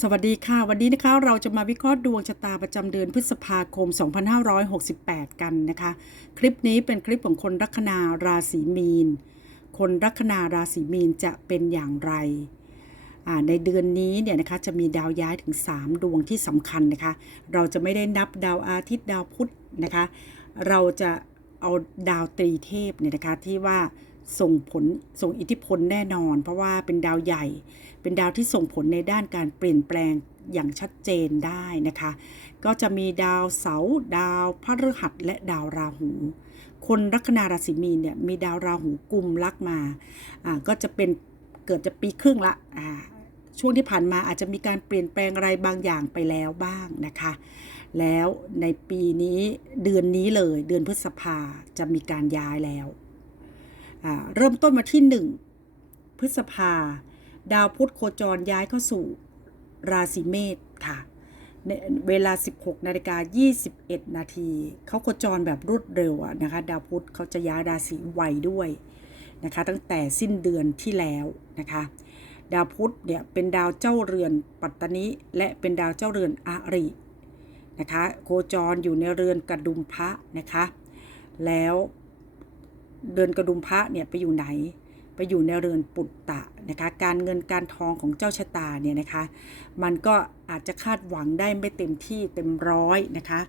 สวัสดีค่ะ วันนี้นะคะเราจะมาวิเคราะห์ดวงชะตาประจำเดือนพฤษภาคม 2568 กันนะคะ คลิปนี้เป็นคลิปของคนลัคนาราศีมีน คนลัคนาราศีมีนจะเป็นอย่างไร ในเดือนนี้เนี่ยนะคะจะมีดาวย้ายถึง 3 ดวงที่สำคัญนะคะ เราจะไม่ได้นับดาวอาทิตย์ดาวพุธนะคะ เราจะเอาดาวตรีเทพเนี่ยนะคะที่ว่า ส่งผลส่งอิทธิพลแน่นอน เพราะว่าเป็นดาวใหญ่ เป็นดาวที่ส่งผลในด้านการเปลี่ยนแปลงอย่างชัดเจนได้นะคะ ก็จะมีดาวเสาร์ดาวพฤหัสและดาวราหู คนลัคนาราศีมีนเนี่ยมีดาวราหูกุมลักมาอ่าก็จะเป็นเกิดจะปีครึ่งละอ่าช่วงที่ผ่านมาอาจจะมีการเปลี่ยนแปลงอะไรบางอย่างไปแล้วบ้างนะคะ แล้วในปีนี้เดือนนี้เลยเดือนพฤษภาจะมีการย้ายแล้ว เริ่มต้นมาที่ 1 พฤษภา ดาวพุธโคจรย้ายเข้าสู่ราศีเมษค่ะ เวลา 16นาฬิกา21 นาทีเขาโคจรแบบรวดเร็วนะคะ ดาวพุธเขาจะย้ายราศีไวด้วยนะคะ ตั้งแต่สิ้นเดือนที่แล้วนะคะ ดาวพุธเนี่ยเป็นดาวเจ้าเรือนปัตตนิและเป็นดาวเจ้าเรือนอารินะคะ โคจรอยู่ในเรือนกระดุมพระนะคะ แล้ว เดือนกระดุมพระเนี่ยไปอยู่ไหน ไปอยู่ในเรือนปุตตะนะคะ การเงินการทองของเจ้าชะตาเนี่ยนะคะ มันก็อาจจะคาดหวังได้ไม่เต็มที่เต็มร้อยนะคะ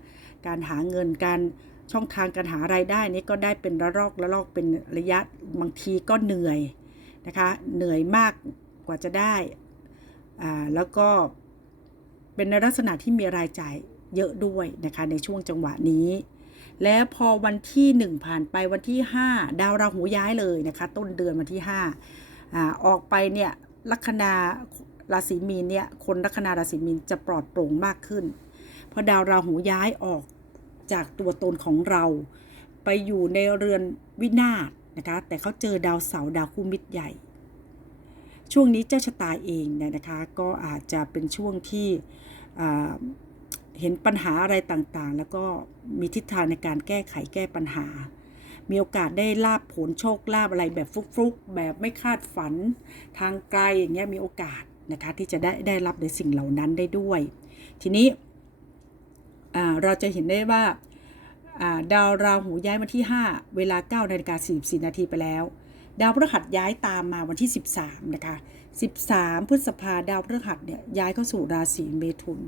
การหาเงินการช่องทางการหารายได้นี้ก็ได้เป็นระลอกระลอกเป็นระยะบางทีก็เหนื่อยนะคะ เหนื่อยมากกว่าจะได้อ่าแล้วก็เป็นในลักษณะที่มีรายจ่ายเยอะด้วยนะคะในช่วงจังหวะนี้ แล้วพอวันที่ 1 ผ่านไปวันที่ 5 ดาวราหูย้ายเลยนะคะ ต้นเดือนวันที่5อ่าออกไปเนี่ยลัคนาราศีมีนเนี่ยคนลัคนาราศีมีนจะปลอดโปร่งมากขึ้น เพราะดาวราหูย้ายออกจากตัวตนของเรา ไปอยู่ในเรือนวินาศนะคะ แต่เขาเจอดาวเสาร์ดาวคู่มิตรใหญ่ ช่วงนี้เจ้าชะตาเองเนี่ยนะคะ ก็อาจจะเป็นช่วงที่ เห็นปัญหาอะไรต่างๆ แล้วก็มีทิศทางในการแก้ไขแก้ปัญหา มีโอกาสได้ลาบผลโชคลาบอะไรแบบฟลุกๆ แบบไม่คาดฝัน ทางไกลอย่างเงี้ยมีโอกาสนะคะที่จะได้ได้รับในสิ่งเหล่านั้นได้ด้วย ทีนี้เราจะเห็นได้ว่าอ่าดาวราหูย้ายวันที่ 5 เวลา9นาฬิกา44นาทีไปแล้ว ดาวพฤหัสย้ายตามมาวันที่ 13 นะคะ 13 พฤษภาดาวพฤหัสเนี่ยย้ายเข้าสู่ราศีเมถุน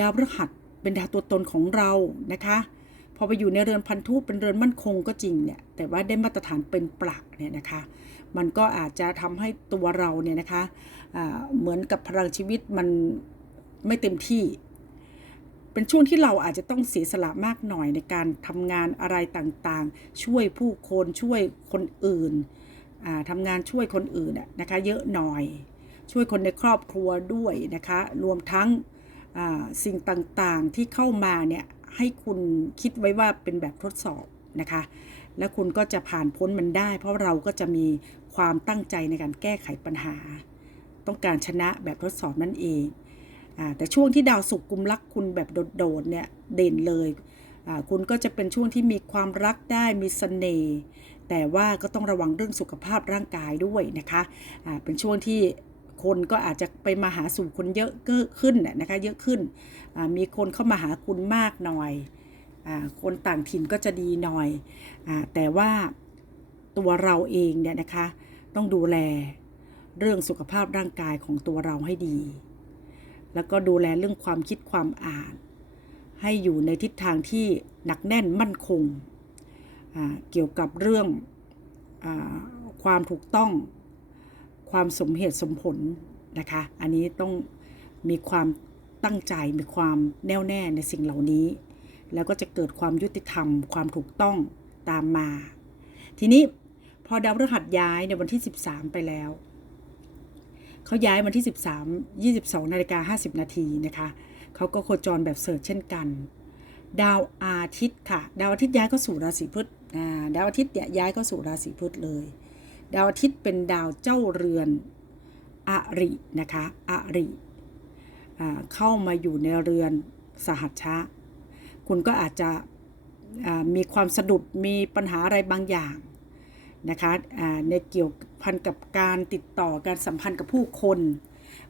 ดาวพฤหัสเป็นดาวตัวตนของเรานะคะพอไปอยู่ในเรือนพันธุเป็นเรือนมั่นคงก็จริงเนี่ยแต่ว่าได้มาตรฐานเป็นปลักเนี่ยนะคะมันก็อาจจะทำให้ตัวเราเนี่ยนะคะอ่าเหมือนกับพลังชีวิตมันไม่เต็มที่ เป็นช่วงที่เราอาจจะต้องเสียสละมากหน่อยในการทำงานอะไรต่างๆ ช่วยผู้คนช่วยคนอื่นอ่าทำงานช่วยคนอื่นนะคะเยอะหน่อย ช่วยคนในครอบครัวด้วยนะคะรวมทั้ง สิ่งต่างๆที่เข้ามาเนี่ยให้คุณคิดไว้ว่าเป็นแบบทดสอบนะคะ แล้วคุณก็จะผ่านพ้นมันได้ เพราะเราก็จะมีความตั้งใจในการแก้ไขปัญหา ต้องการชนะแบบทดสอบนั่นเองอแต่ช่วงที่ดาวศุกร์กุมรักคุณแบบโดดๆเนี่ยเด่นเลยคุณก็จะเป็นช่วงที่มีความรักได้มีเสน่ห์แต่ว่าก็ต้องระวังเรื่องสุขภาพร่างกายด้วยนะคะอ่าเป็นช่วงที่ คนก็อาจจะไปมาหาสู่คนเยอะขึ้นน่ะนะคะเยอะขึ้น มีคนเข้ามาหาคุณมากหน่อยอคนต่างถิ่นก็จะดีหน่อยอแต่ว่าตัวเราเองเนี่ยนะคะต้องดูแลเรื่องสุขภาพร่างกายของตัวเราให้ดี แล้วก็ดูแลเรื่องความคิดความอ่าน ให้อยู่ในทิศทางที่หนักแน่นมั่นคง เกี่ยวกับเรื่องอความถูกต้อง ความสมเหตุสมผลนะคะ อันนี้ต้องมีความตั้งใจมีความแน่วแน่ในสิ่งเหล่านี้ แล้วก็จะเกิดความยุติธรรม ความถูกต้องตามมา ทีนี้พอดาวพฤหัสย้ายในวันที่ 13 ไปแล้วเขาย้ายวันที่ 13 22นาฬิกา50 นาทีนะคะเขาก็โคจรแบบเสิร์ชเช่นกัน ดาวอาทิตย์ค่ะ ดาวอาทิตย์ย้ายเข้าสู่ราศีพฤษดาวอาทิตย์เนี่ยย้ายเข้าสู่ราศีพฤษเลย ดาวอาทิตย์เป็นดาวเจ้าเรือนอรินะคะอริอเข้ามาอยู่ในเรือนสหัชชะ คุณก็อาจจะมีความสะดุดมีปัญหาอะไรบางอย่างนะคะในเกี่ยวพันกับการติดต่อการสัมพันธ์กับผู้คน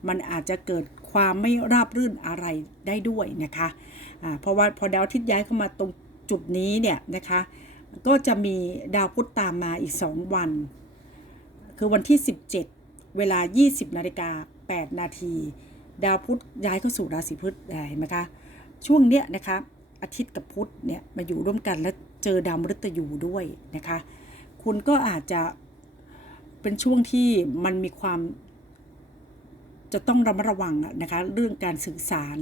มันอาจจะเกิดความไม่ราบรื่นอะไรได้ด้วยนะคะเพราะว่าพอดาวอาทิตย์ย้ายเข้ามาตรงจุดนี้เนี่ยนะคะก็จะมีดาวพุธตามมาอีก 2 วัน คือวันที่ 17 เวลา 20นาฬิกา8นาทีดาวพุธย้ายเข้าสู่ราศีพฤษเห็นไหมคะ ช่วงเนี้ยนะคะอาทิตย์กับพุธเนี่ยมาอยู่ร่วมกันแล้วเจอดาวมฤตยูด้วยนะคะ คุณก็อาจจะเป็นช่วงที่มันมีความ จะต้องระมัดระวังอะนะคะ เรื่องการสื่อสาร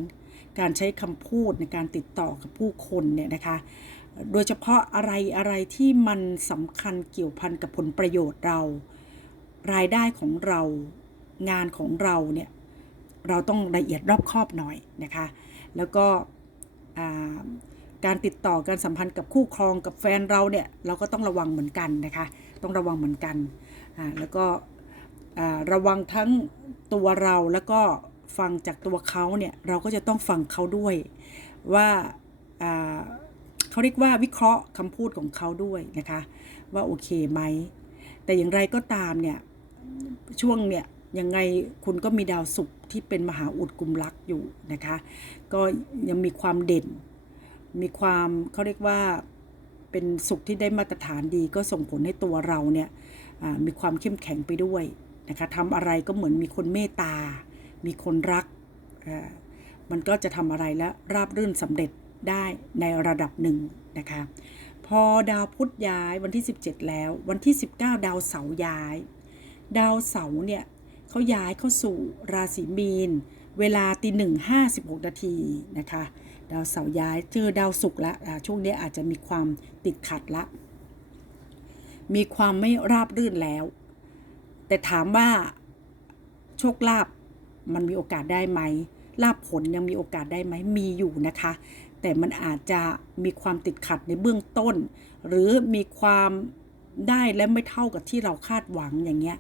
การใช้คำพูดในการติดต่อกับผู้คนเนี่ยนะคะ โดยเฉพาะอะไรอะไรที่มันสำคัญเกี่ยวพันกับผลประโยชน์เรา รายได้ของเรางานของเราเนี่ยเราต้องละเอียดรอบคอบหน่อยนะคะ แล้วก็การติดต่อการสัมพันธ์กับคู่ครองกับแฟนเราเนี่ยเราก็ต้องระวังเหมือนกันนะคะ ต้องระวังเหมือนกันแล้วก็ระวังทั้งตัวเราแล้วก็ฟังจากตัวเขาเนี่ยเราก็จะต้องฟังเขาด้วยว่าเขาเรียกว่าวิเคราะห์คำพูดของเขาด้วยนะคะ ว่าโอเคไหม แต่อย่างไรก็ตามเนี่ย ช่วงเนี่ยยังไงคุณก็มีดาวศุกร์ที่เป็นมหาอุดกุมลักอยู่นะคะ ก็ยังมีความเด่น มีความเขาเรียกว่าเป็นสุขที่ได้มาตรฐานดีก็ส่งผลให้ตัวเราเนี่ยมีความเข้มแข็งไปด้วยนะคะทำอะไรก็เหมือนมีคนเมตตา มีคนรัก มันก็จะทำอะไรและราบรื่นสำเร็จได้ในระดับหนึ่งนะคะ พอดาวพุธย้ายวันที่ 17 แล้ววันที่ 19 ดาวเสาร์ย้าย ดาวเสาร์เนี่ยเขาย้ายเข้าสู่ราศีมีน เวลาตีหนึ่งห้าสิบหกนาทีนะคะ ดาวเสาร์ย้ายเจอดาวศุกร์ละช่วงนี้อาจจะมีความติดขัดละ มีความไม่ราบรื่นแล้ว แต่ถามว่าโชคลาภมันมีโอกาสได้ไหมลาภผลยังมีโอกาสได้ไหมมีอยู่นะคะ แต่มันอาจจะมีความติดขัดในเบื้องต้น หรือมีความได้และไม่เท่ากับที่เราคาดหวังอย่างเงี้ย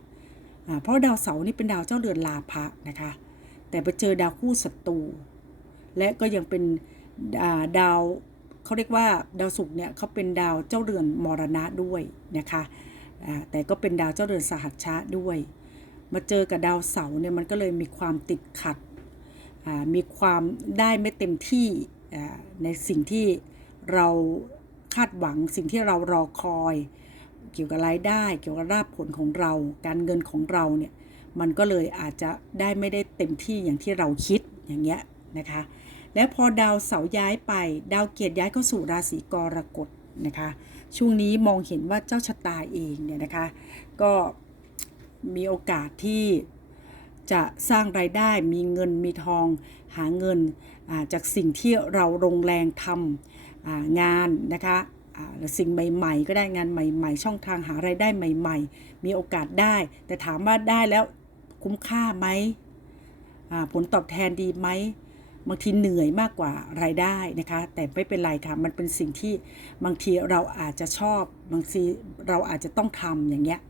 เพราะดาวเสาร์นี่เป็นดาวเจ้าเรือนลาภะนะคะ แต่ไปเจอดาวคู่ศัตรูและก็ยังเป็นาดาวเขาเรียกว่าดาวศุกร์เนี่ยเขาเป็นดาวเจ้าเรือนมรณะด้วยนะคะแต่ก็เป็นดาวเจ้าเรือนสหัชชะด้วย มาเจอกับดาวเสาร์เนี่ยมันก็เลยมีความติดขัด มีความได้ไม่เต็มที่ในสิ่งที่เราคาดหวังสิ่งที่เรารอคอย เกี่ยวกับรายได้ เกี่ยวกับราบผลของเรา การเงินของเราเนี่ยมันก็เลยอาจจะได้ไม่ได้เต็มที่อย่างที่เราคิดอย่างเงี้ยนะคะ และพอดาวเสาย้ายไป ดาวเกียรติย้ายเข้าสู่ราศีกรกฎนะคะ ช่วงนี้มองเห็นว่าเจ้าชะตาเองเนี่ยนะคะ ก็มีโอกาสที่จะสร้างรายได้มีเงินมีทองหาเงินจากสิ่งที่เราลงแรงทำงานนะคะ สิ่งใหม่ๆ ก็ได้งานใหม่ ๆ ช่องทางหารายได้ใหม่ ๆ มีโอกาสได้ แต่ถามว่าได้แล้วคุ้มค่าไหมผลตอบแทนดีไหมบางทีเหนื่อยมากกว่ารายได้นะคะ แต่ไม่เป็นไรค่ะมันเป็นสิ่งที่บางทีเราอาจจะชอบ บางทีเราอาจจะต้องทำอย่างเงี้ย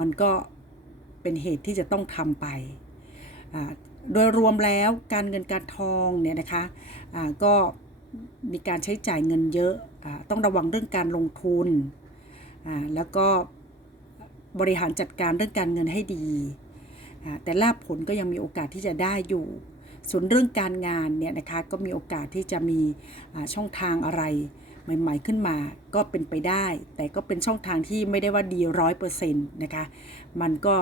มันก็เป็นเหตุที่จะต้องทำไปโดยรวมแล้วการเงินการทองเนี่ยนะคะอ่าก็ มีการใช้จ่ายเงินเยอะอาต้องระวังเรื่องการลงทุนอ่าแล้วก็บริหารจัดการเรื่องการเงินให้ดีอ่าแต่ลาภผลก็ยังมีโอกาสที่จะได้อยู่ ส่วนเรื่องการงานเนี่ยนะคะก็มีโอกาสที่จะมีอ่าช่องทางอะไรใหม่ ๆ ขึ้นมาก็เป็นไปได้ แต่ก็เป็นช่องทางที่ไม่ได้ว่าดีร้อยเปอร์เซ็นต์นะคะ มันก็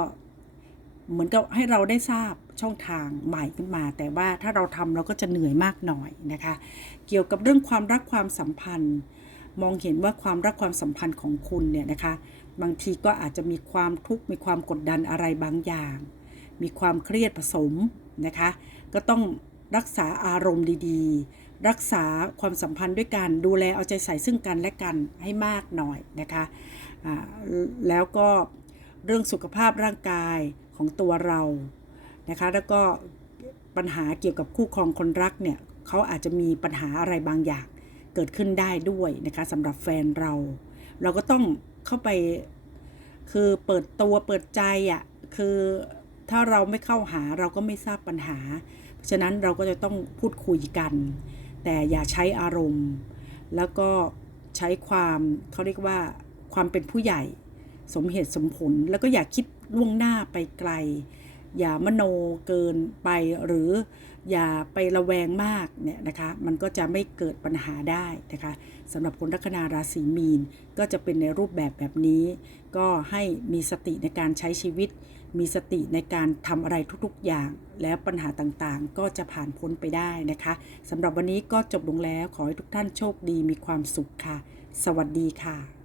เหมือนกับให้เราได้ทราบ ช่องทางใหม่ขึ้นมา แต่ว่าถ้าเราทำเราก็จะเหนื่อยมากหน่อยนะคะ เกี่ยวกับเรื่องความรักความสัมพันธ์ มองเห็นว่าความรักความสัมพันธ์ของคุณเนี่ยนะคะ บางทีก็อาจจะมีความทุกข์มีความกดดันอะไรบางอย่าง มีความเครียดผสมนะคะ ก็ต้องรักษาอารมณ์ดีๆ รักษาความสัมพันธ์ด้วยกัน ดูแลเอาใจใส่ซึ่งกันและกันให้มากหน่อยนะคะอ่าแล้วก็เรื่องสุขภาพร่างกายของตัวเรา นะคะแล้วก็ปัญหาเกี่ยวกับคู่ครองคนรักเนี่ยเขาอาจจะมีปัญหาอะไรบางอย่างเกิดขึ้นได้ด้วยนะคะสำหรับแฟนเรา เราก็ต้องเข้าไปคือเปิดตัวเปิดใจอะ่ะคือถ้าเราไม่เข้าหาเราก็ไม่ทราบปัญหา เพราะฉะนั้นเราก็จะต้องพูดคุยกัน แต่อย่าใช้อารมณ์ แล้วก็ใช้ความเขาเรียกว่าความเป็นผู้ใหญ่ สมเหตุสมผลแล้วก็อย่าคิดล่วงหน้าไปไกล อย่ามโนเกินไปหรืออย่าไประแวงมากเนี่ยนะคะมันก็จะไม่เกิดปัญหาได้นะคะสำหรับคนลัคนาราศีมีนก็จะเป็นในรูปแบบแบบนี้ ก็ให้มีสติในการใช้ชีวิต มีสติในการทำอะไรทุกๆอย่าง แล้วปัญหาต่างๆ ก็จะผ่านพ้นไปได้นะคะสำหรับวันนี้ก็จบลงแล้วขอให้ทุกท่านโชคดีมีความสุขค่ะ สวัสดีค่ะ